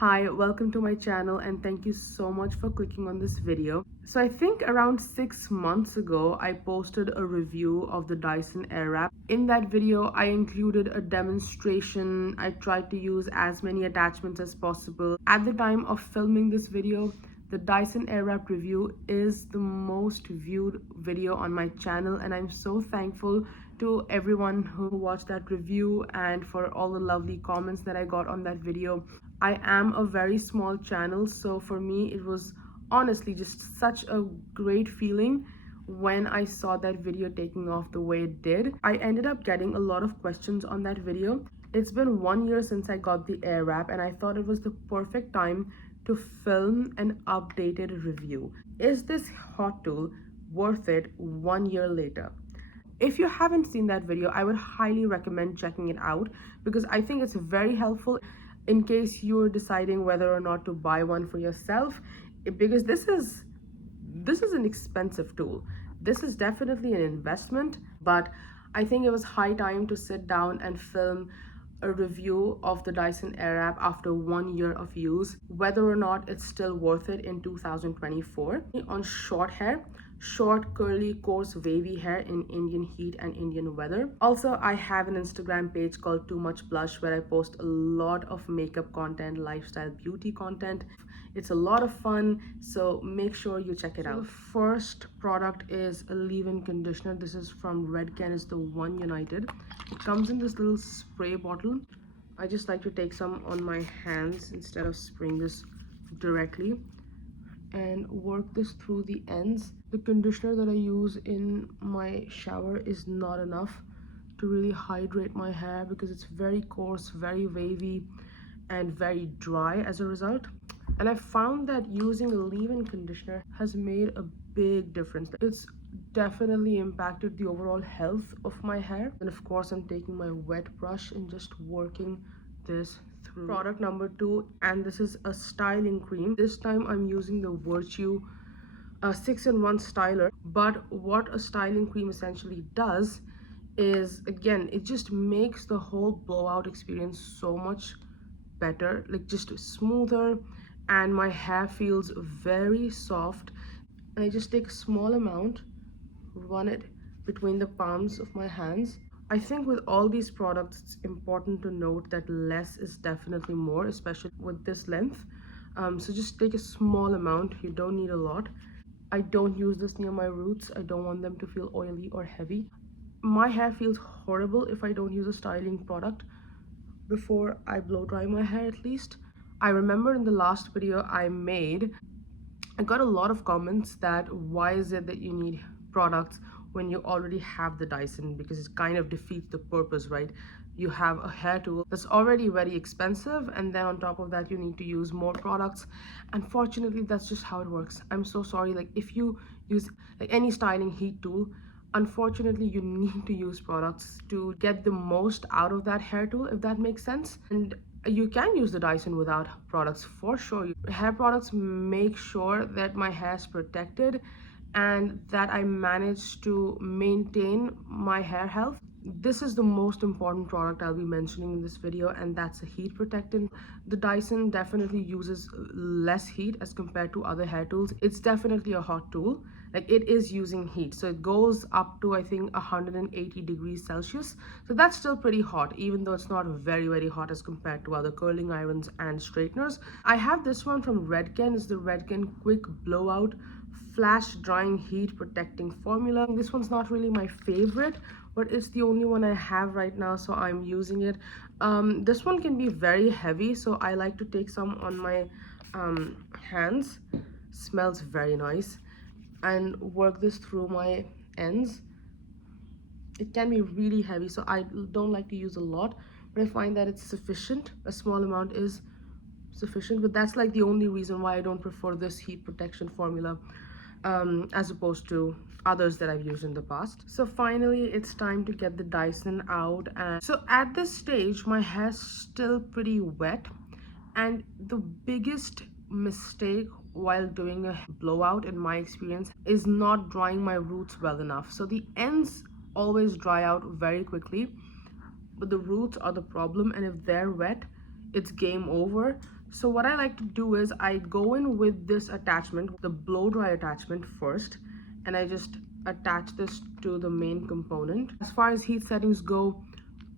Hi, welcome to my channel and thank you so much for clicking on this video. So I think around 6 months ago, I posted a review of the Dyson Airwrap. In that video, I included a demonstration. I tried to use as many attachments as possible. At the time of filming this video, the Dyson Airwrap review is the most viewed video on my channel, and I'm so thankful to everyone who watched that review and for all the lovely comments that I got on that video. I am a very small channel, so for me it was honestly just such a great feeling when I saw that video taking off the way it did. I ended up getting a lot of questions on that video. It's been 1 year since I got the Airwrap, and I thought it was the perfect time to film an updated review. Is this hot tool worth it 1 year later? If you haven't seen that video, I would highly recommend checking it out because I think it's very helpful in case you're deciding whether or not to buy one for yourself, because this is an expensive tool. This is definitely an investment, but I think it was high time to sit down and film a review of the Dyson Airwrap after 1 year of use, whether or not it's still worth it in 2024. On short hair, short, curly, coarse, wavy hair in Indian heat and Indian weather. Also, I have an Instagram page called Too Much Blush where I post a lot of makeup content, lifestyle, beauty content. It's a lot of fun, so make sure you check it out. The first product is a leave-in conditioner. This is from Redken. It's the One United. It comes in this little spray bottle. I just like to take some on my hands instead of spraying this directly and work this through the ends. The conditioner that I use in my shower is not enough to really hydrate my hair because it's very coarse, very wavy, and very dry as a result. And I found that using a leave-in conditioner has made a big difference. It's definitely impacted the overall health of my hair. And of course, I'm taking my wet brush and just working this through. Product number 2, and this is a styling cream. This time I'm using the Virtue 6-in-1 styler. But what a styling cream essentially does is, again, it just makes the whole blowout experience so much better, like just smoother, and my hair feels very soft. And I just take a small amount, run it between the palms of my hands. I think with all these products, it's important to note that less is definitely more, especially with this length. So just take a small amount. You don't need a lot. I don't use this near my roots. I don't want them to feel oily or heavy. My hair feels horrible if I don't use a styling product before I blow dry my hair, at least. I remember in the last video I made, I got a lot of comments that why is it that you need products when you already have the Dyson, because it kind of defeats the purpose, right? You have a hair tool that's already very expensive, and then on top of that you need to use more products. Unfortunately, that's just how it works. I'm so sorry. Like, if you use like any styling heat tool, unfortunately you need to use products to get the most out of that hair tool, if that makes sense. And you can use the Dyson without products for sure. Hair products make sure that my hair is protected and that I manage to maintain my hair health. This is the most important product I'll be mentioning in this video, and that's a heat protectant. The Dyson definitely uses less heat as compared to other hair tools. It's definitely a hot tool. Like, it is using heat, so it goes up to I think 180 degrees Celsius. So that's still pretty hot, even though it's not very hot as compared to other curling irons and straighteners. I have this one from Redken. It's the Redken Quick Blowout Flash Drying Heat Protecting Formula. This one's not really my favorite, but it's the only one I have right now, so I'm using it. This one can be very heavy, so I like to take some on my hands. Smells very nice. And work this through my ends. It can be really heavy, so I don't like to use a lot, but I find that it's sufficient. A small amount is sufficient, but that's like the only reason why I don't prefer this heat protection formula as opposed to others that I've used in the past. So finally, it's time to get the Dyson out. And so at this stage, my hair's still pretty wet, and the biggest mistake while doing a blowout, in my experience, is not drying my roots well enough. So the ends always dry out very quickly, but the roots are the problem, and if they're wet, it's game over. So what I like to do is I go in with this attachment, the blow dry attachment first, and I just attach this to the main component. As far as heat settings go,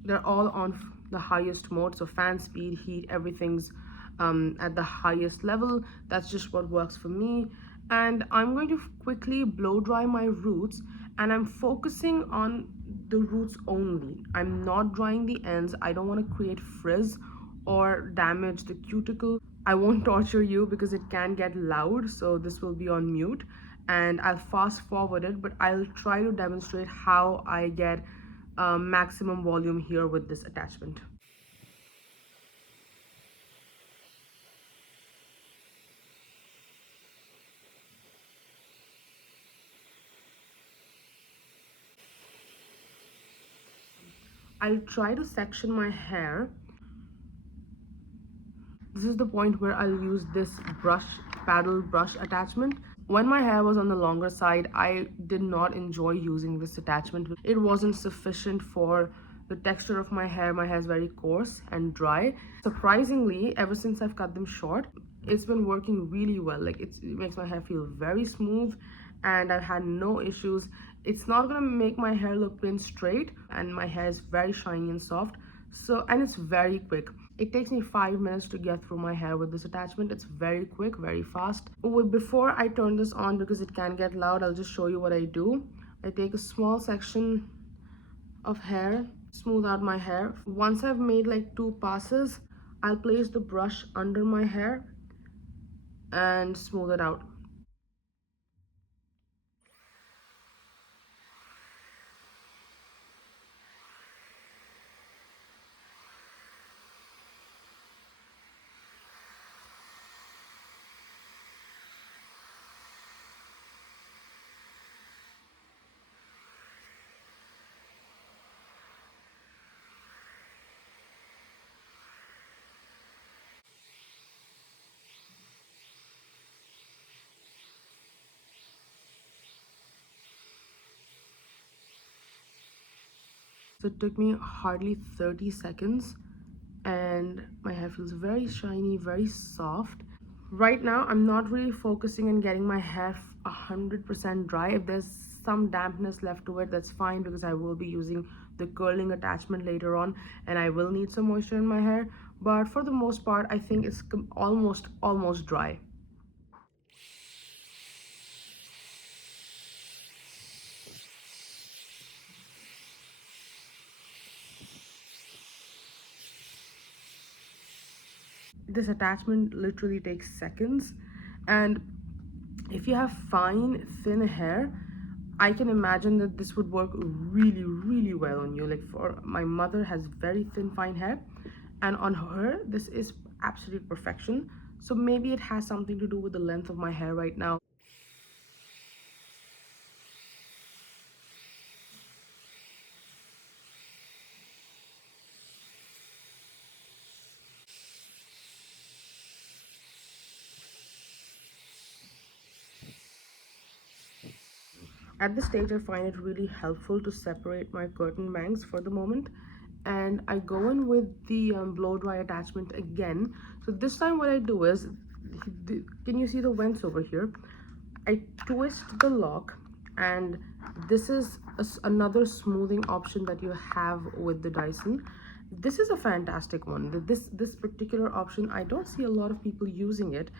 they're all on the highest mode, so fan speed, heat, everything's at the highest level. That's just what works for me. And I'm going to quickly blow dry my roots, and I'm focusing on the roots only. I'm not drying the ends. I don't want to create frizz or damage the cuticle. I won't torture you because it can get loud, so this will be on mute, and I'll fast forward it, but I'll try to demonstrate how I get maximum volume here with this attachment. I'll try to section my hair. This is the point where I'll use this brush, paddle brush attachment. When my hair was on the longer side, I did not enjoy using this attachment. It wasn't sufficient for the texture of my hair. My hair is very coarse and dry. Surprisingly, ever since I've cut them short, it's been working really well. Like it makes my hair feel very smooth, and I've had no issues. It's not gonna make my hair look pin straight, and my hair is very shiny and soft. So, and it's very quick. It takes me 5 minutes to get through my hair with this attachment. It's very quick, very fast. Before I turn this on, because it can get loud, I'll just show you what I do. I take a small section of hair, smooth out my hair. Once I've made like 2 passes, I'll place the brush under my hair and smooth it out. So it took me hardly 30 seconds, and my hair feels very shiny, very soft. Right now, I'm not really focusing on getting my hair 100% dry. If there's some dampness left to it, that's fine, because I will be using the curling attachment later on, and I will need some moisture in my hair. But for the most part, I think it's almost dry. This attachment literally takes seconds, and if you have fine thin hair, I can imagine that this would work really well on you. Like, for my mother has very thin fine hair, and on her this is absolute perfection. So maybe it has something to do with the length of my hair right now. At this stage, I find it really helpful to separate my curtain bangs for the moment, and I go in with the blow dry attachment again. So this time what I do is, can you see the vents over here? I twist the lock, and this is another smoothing option that you have with the Dyson. This is a fantastic one. This particular option, I don't see a lot of people using it.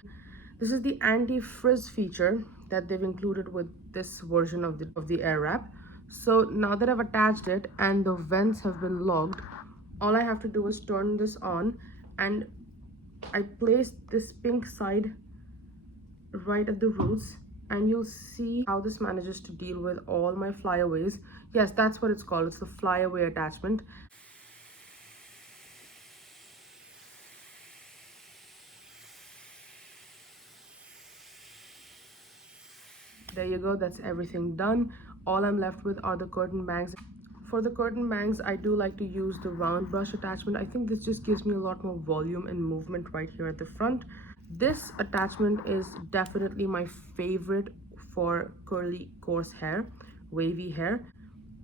This is the anti-frizz feature that they've included with this version of the Airwrap. So now that I've attached it and the vents have been locked, all I have to do is turn this on, and I place this pink side right at the roots, and you'll see how this manages to deal with all my flyaways. Yes, that's what it's called. It's the flyaway attachment. There you go, that's everything done. All I'm left with are the curtain bangs. For the curtain bangs, I do like to use the round brush attachment. I think this just gives me a lot more volume and movement right here at the front. This attachment is definitely my favorite for curly, coarse hair, wavy hair.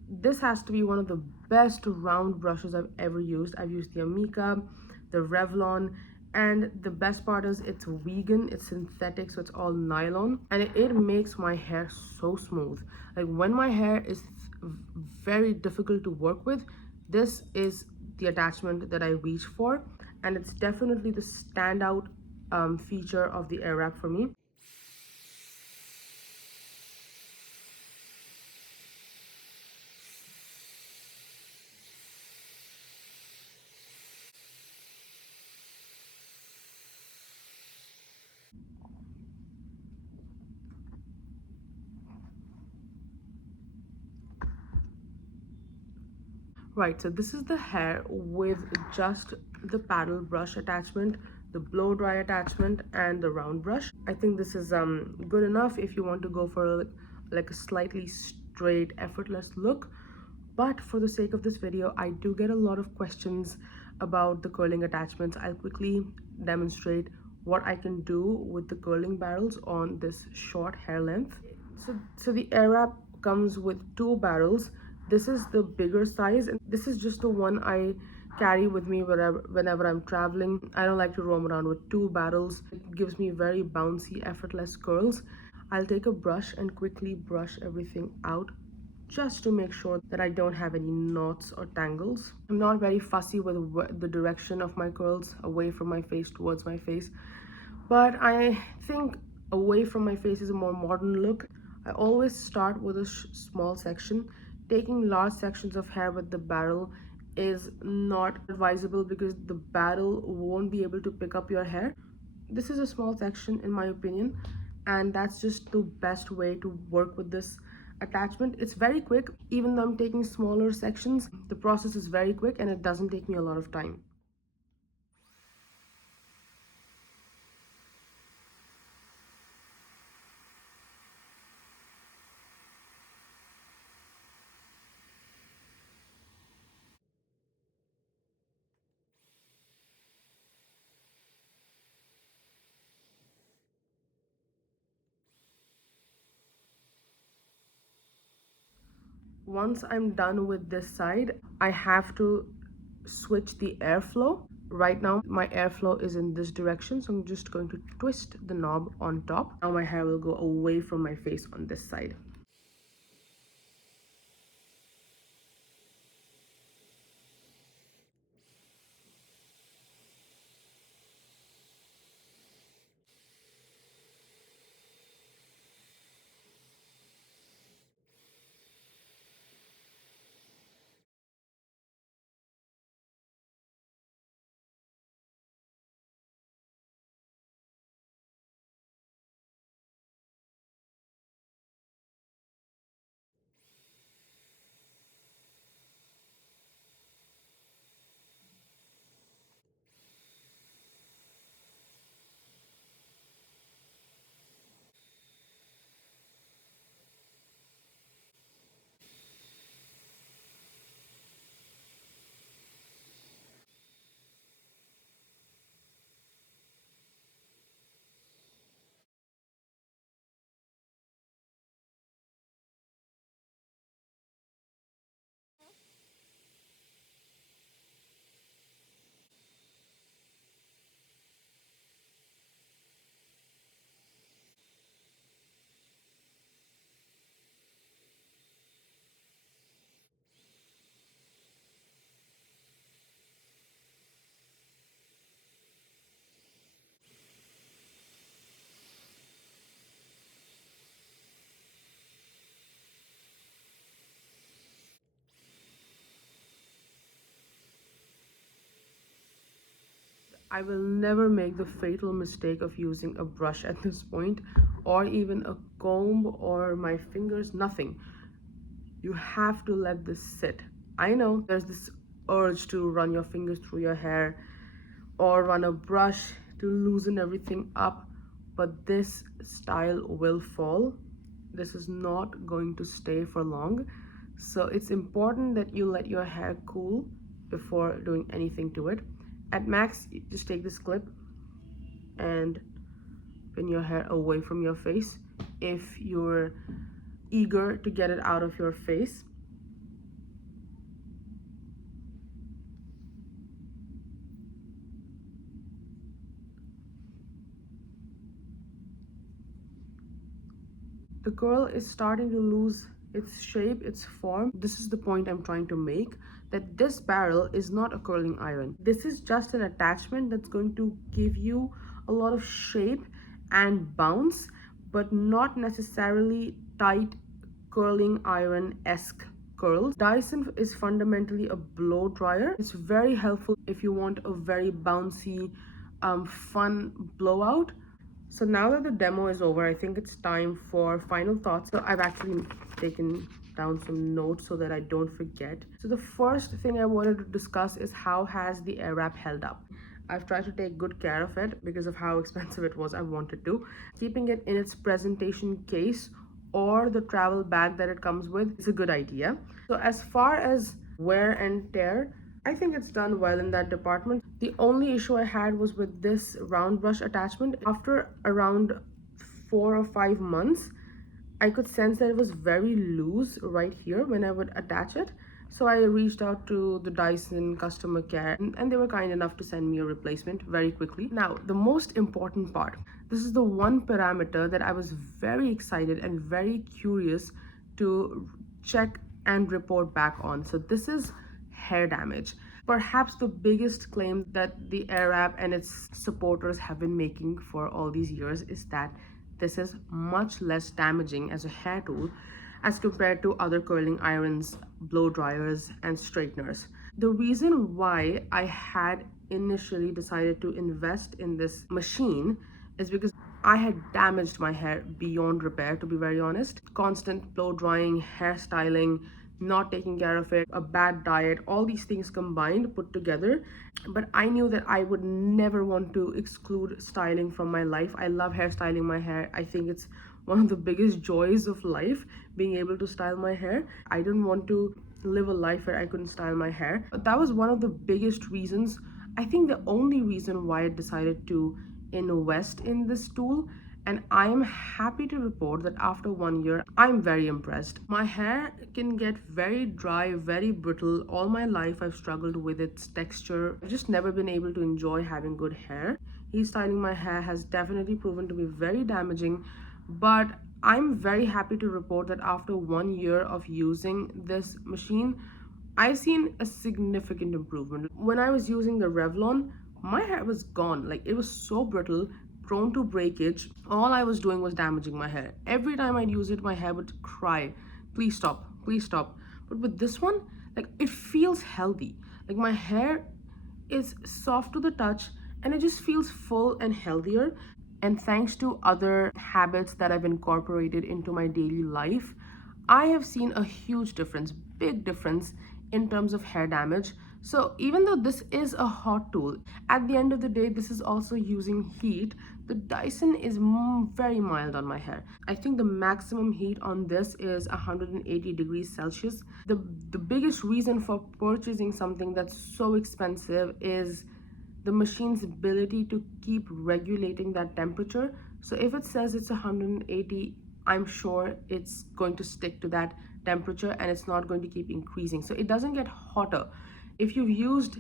This has to be one of the best round brushes I've ever used. I've used the Amica, the Revlon, And the best part is it's vegan, it's synthetic, so it's all nylon, and it makes my hair so smooth. Like when my hair is very difficult to work with, this is the attachment that I reach for, and it's definitely the standout feature of the air wrap for me. Right, so this is the hair with just the paddle brush attachment, the blow dry attachment, and the round brush. I think this is good enough if you want to go for like a slightly straight, effortless look. But for the sake of this video, I do get a lot of questions about the curling attachments. I'll quickly demonstrate what I can do with the curling barrels on this short hair length. So the Airwrap comes with two barrels. This is the bigger size, and this is just the one I carry with me whenever I'm traveling. I don't like to roam around with two barrels. It gives me very bouncy, effortless curls. I'll take a brush and quickly brush everything out just to make sure that I don't have any knots or tangles. I'm not very fussy with the direction of my curls, away from my face towards my face, but I think away from my face is a more modern look. I always start with a small section. Taking large sections of hair with the barrel is not advisable because the barrel won't be able to pick up your hair. This is a small section in my opinion, and that's just the best way to work with this attachment. It's very quick. Even though I'm taking smaller sections, the process is very quick and it doesn't take me a lot of time. Once I'm done with this side, I have to switch the airflow. Right now my airflow is in this direction, so I'm just going to twist the knob on top. Now my hair will go away from my face on this side. I will never make the fatal mistake of using a brush at this point, or even a comb or my fingers, nothing. You have to let this sit. I know there's this urge to run your fingers through your hair or run a brush to loosen everything up, but this style will fall. This is not going to stay for long. So it's important that you let your hair cool before doing anything to it. At max, you just take this clip and pin your hair away from your face if you're eager to get it out of your face. the curl is starting to lose its shape, its form. This is the point I'm trying to make, that this barrel is not a curling iron. This is just an attachment that's going to give you a lot of shape and bounce, but not necessarily tight curling iron-esque curls. Dyson is fundamentally a blow dryer. It's very helpful if you want a very bouncy, fun blowout. So now that the demo is over, I think it's time for final thoughts. So I've actually taken down some notes so that I don't forget. So the first thing I wanted to discuss is how has the Airwrap held up. I've tried to take good care of it because of how expensive it was. I wanted to. Keeping it in its presentation case or the travel bag that it comes with is a good idea. So as far as wear and tear, I think it's done well in that department. The only issue I had was with this round brush attachment. After around 4 or 5 months, I could sense that it was very loose right here when I would attach it. So I reached out to the Dyson customer care and they were kind enough to send me a replacement very quickly. Now, the most important part. This is the one parameter that I was very excited and very curious to check and report back on. So this is hair damage. Perhaps the biggest claim that the Airwrap and its supporters have been making for all these years is that this is much less damaging as a hair tool as compared to other curling irons, blow dryers, and straighteners. The reason why I had initially decided to invest in this machine is because I had damaged my hair beyond repair, to be very honest. Constant blow drying, hairstyling, not taking care of it, a bad diet, all these things combined, put together. But I knew that I would never want to exclude styling from my life. I love hairstyling my hair. I think it's one of the biggest joys of life, being able to style my hair. I didn't want to live a life where I couldn't style my hair. But that was one of the biggest reasons, I think the only reason why I decided to invest in this tool. And I am happy to report that after 1 year, I'm very impressed. My hair can get very dry, very brittle. All my life, I've struggled with its texture. I've just never been able to enjoy having good hair. Styling my hair has definitely proven to be very damaging, but I'm very happy to report that after 1 year of using this machine, I've seen a significant improvement. When I was using the Revlon, my hair was gone. Like, it was so brittle, prone to breakage. All I was doing was damaging my hair. Every time I'd use it, my hair would cry, please stop, please stop. But with this one, like, it feels healthy. Like, my hair is soft to the touch and it just feels full and healthier. And thanks to other habits that I've incorporated into my daily life, I have seen a huge difference, big difference in terms of hair damage. So even though this is a hot tool, at the end of the day, this is also using heat. The Dyson is very mild on my hair. I think the maximum heat on this is 180 degrees Celsius. The biggest reason for purchasing something that's so expensive is the machine's ability to keep regulating that temperature. So if it says it's 180, I'm sure it's going to stick to that temperature and it's not going to keep increasing. So it doesn't get hotter. If you've used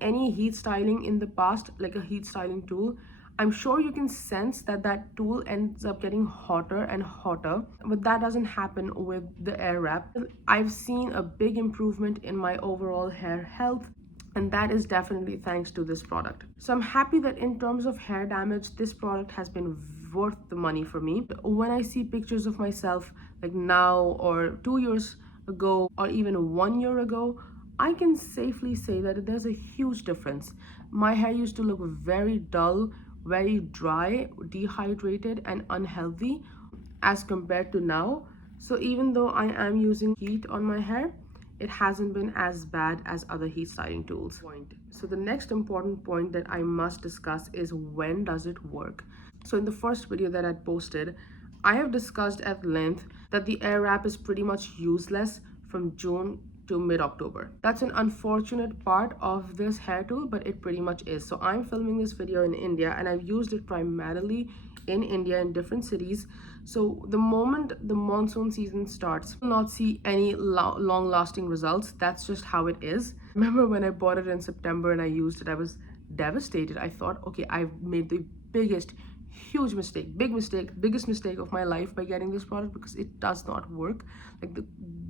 any heat styling in the past, like a heat styling tool, I'm sure you can sense that that tool ends up getting hotter and hotter, but that doesn't happen with the Airwrap. I've seen a big improvement in my overall hair health, and that is definitely thanks to this product. So I'm happy that in terms of hair damage, this product has been worth the money for me. When I see pictures of myself like now or 2 years ago or even 1 year ago, I can safely say that there's a huge difference. My hair used to look very dull, very dry, dehydrated, and unhealthy as compared to now. So even though I am using heat on my hair, it hasn't been as bad as other heat styling tools. So the next important point that I must discuss is, when does it work? So in the first video that I posted, I have discussed at length that the Airwrap is pretty much useless from June to mid-October. That's an unfortunate part of this hair tool, but it pretty much is. So I'm filming this video in India and I've used it primarily in India in different cities. So the moment the monsoon season starts, you'll not see any long-lasting results. That's just how it is. Remember when I bought it in September and I used it, I was devastated. I thought, okay, I've made the biggest, huge mistake, big mistake, biggest mistake of my life by getting this product, because it does not work. Like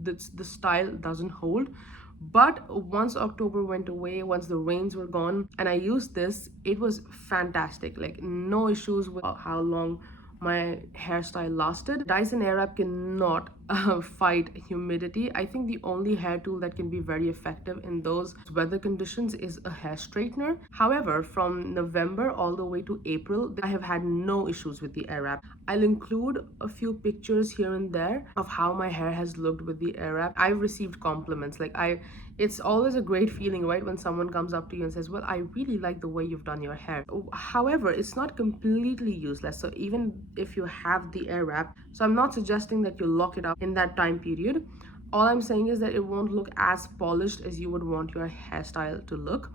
the style doesn't hold. But once October went away, once the rains were gone and I used this, it was fantastic. Like no issues with how long my hairstyle lasted. Dyson Airwrap cannot fight humidity. I think the only hair tool that can be very effective in those weather conditions is a hair straightener. However, from November all the way to April, I have had no issues with the Airwrap. I'll include a few pictures here and there of how my hair has looked with the Airwrap. I've received compliments. It's always a great feeling, right, when someone comes up to you and says, well, I really like the way you've done your hair. However, it's not completely useless. So even if you have the Airwrap, so I'm not suggesting that you lock it up in that time period. All I'm saying is that it won't look as polished as you would want your hairstyle to look.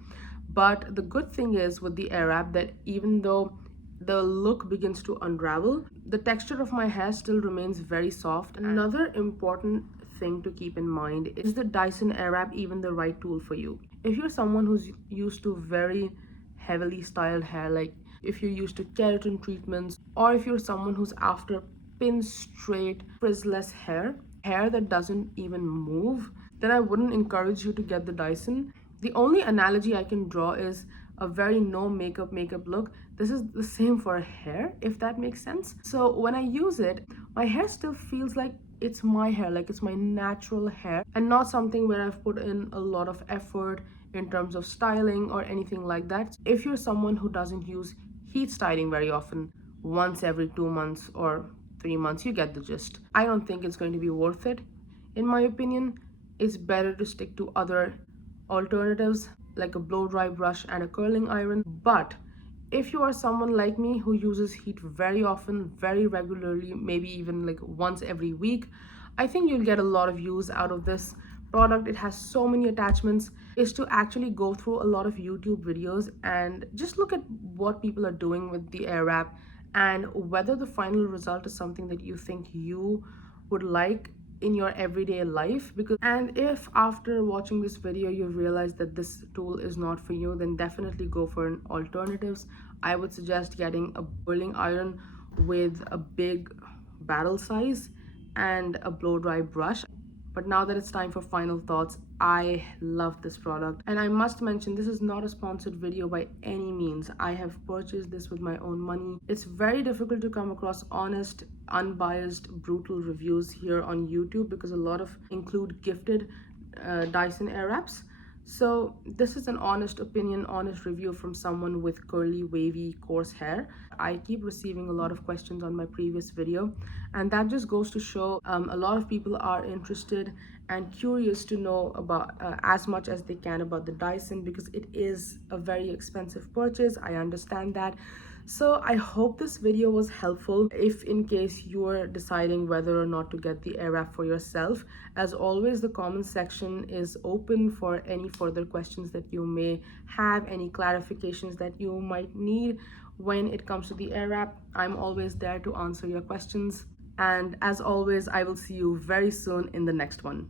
But the good thing is with the Airwrap that even though the look begins to unravel, the texture of my hair still remains very soft. Another important thing to keep in mind is the Dyson Airwrap even the right tool for you? If you're someone who's used to very heavily styled hair, like if you're used to keratin treatments, or if you're someone who's after pin straight, frizzless hair that doesn't even move, then I wouldn't encourage you to get the Dyson. The only analogy I can draw is a very no makeup look. This is the same for hair, if that makes sense. So when I use it, my hair still feels like it's my hair, like it's my natural hair, and not something where I've put in a lot of effort in terms of styling or anything like that. If you're someone who doesn't use heat styling very often, once every 2 months or 3 months, you get the gist. I don't think it's going to be worth it. In my opinion, it's better to stick to other alternatives like a blow dry brush and a curling iron. But if you are someone like me who uses heat very often, very regularly, maybe even like once every week, I think you'll get a lot of use out of this product. It has so many attachments. Is to actually go through a lot of YouTube videos and just look at what people are doing with the Airwrap and whether the final result is something that you think you would like in your everyday life. Because, and if after watching this video you realize that this tool is not for you, then definitely go for an alternatives. I would suggest getting a curling iron with a big barrel size and a blow dry brush. But now that it's time for final thoughts, I love this product. And I must mention, this is not a sponsored video by any means. I have purchased this with my own money. It's very difficult to come across honest, unbiased, brutal reviews here on YouTube because a lot of include gifted Dyson Airwraps. So this is an honest opinion, honest review from someone with curly, wavy, coarse hair. I keep receiving a lot of questions on my previous video, and that just goes to show a lot of people are interested and curious to know about as much as they can about the Dyson, because it is a very expensive purchase. I understand that. So I hope this video was helpful if in case you're deciding whether or not to get the Airwrap for yourself. As always, the comment section is open for any further questions that you may have, any clarifications that you might need when it comes to the Airwrap. I'm always there to answer your questions. And as always, I will see you very soon in the next one.